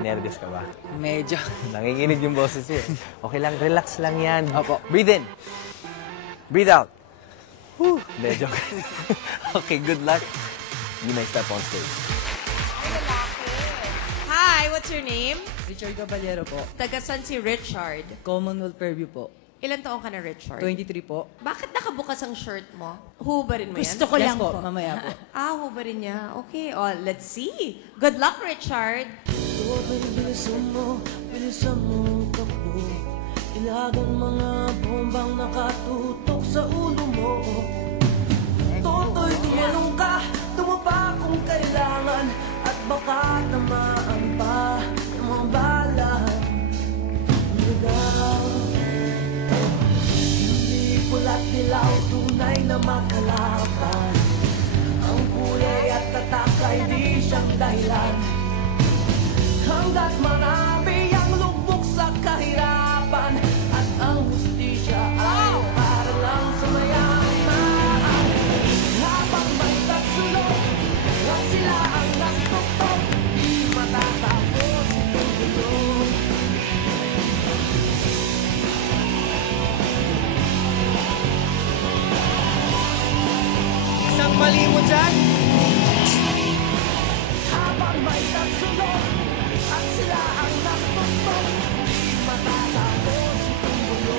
Nervous ka ba? Medyo. Nanginginig yung boses mo. Okay lang, relax lang yan. Opo. Breathe in. Breathe out. Whew. Hindi, joke. Okay, good luck. You may step on stage. Hi, what's your name? Richard Caballero po. Tagasan si Richard. Commonwealth Fairview po. Ilan taong ka na, Richard? 23 po. Bakit nakabukas ang shirt mo? Hubarin mo yan? Gusto ko Yes lang po, po. mamaya po. Hubarin niya. Okay, let's see. Good luck, Richard. Bilisan mo takbo. Ilagang mga bombang nakatutok sa ulo mo. Toto'y tumalong ka, tumapa kung kailangan. At baka tamaan pa ng mga bala. Ligaw. Hindi pula't dilaw, tunay na makalaban. Ang kulay at tatak ay di siyang dahilan. Hanggat marami ang lubog sa kahirapan at ang hustisya ay para lang sa mayaman. Habang may tatsulog at sila ang nagtutok, di matatapos itong gulo. Isang mali mo dyan. Habang may tatsulog at sila ang nagtutok, di matatapos itong gulo.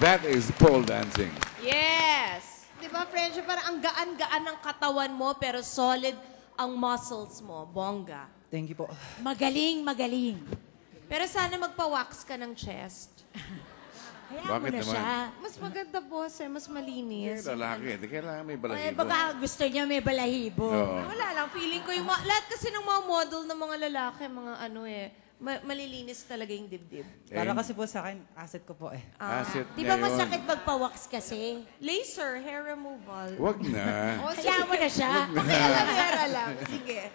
That is pole dancing. Yes. Di ba, friendship, parang ang gaan-gaan ng katawan mo, pero solid ang muscles mo. Bongga. Thank you po. Magaling, magaling. Pero sana magpa-wax ka ng chest. Hayaan mo Bakit na naman? siya. Mas maganda, boss, mas malinis. Lalaki, di kailangan may Ay, balahibo. baka gusto niya may balahibo. Oo. Wala lang, feeling ko yung lahat kasi ng mga model ng mga lalaki, mga malilinis talaga yung dibdib. Para kasi po sa akin, asset ko po eh. Asset Di ba niya yun. masakit magpa-wax kasi? Laser, hair removal. Wag na. Hayaan mo na siya. Pera lang. Sige.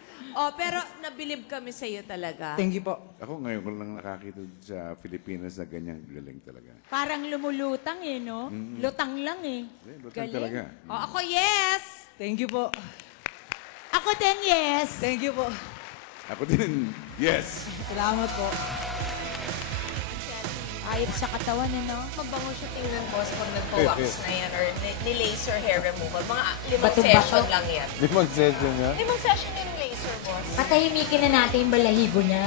Pero nabilib kami sa iyo talaga. Thank you po. Ako ngayon ko lang nakakita sa Pilipinas na ganyang galing talaga. Parang lumulutang eh, no? Lutang lang eh. Lutang talaga. Ako, yes! Thank you po. Ako din, yes. Thank you po. Ako din, yes. Salamat po. Ayop sa katawan eh, no? Mabango siya tingnan, boss, pag nagpa-wax na yan or ni-laser hair removal. Mga 5 Bato-bato. session lang yan. Limang session nga. 5 session yung laser, boss. Patahimikin na natin yung balahibo niya.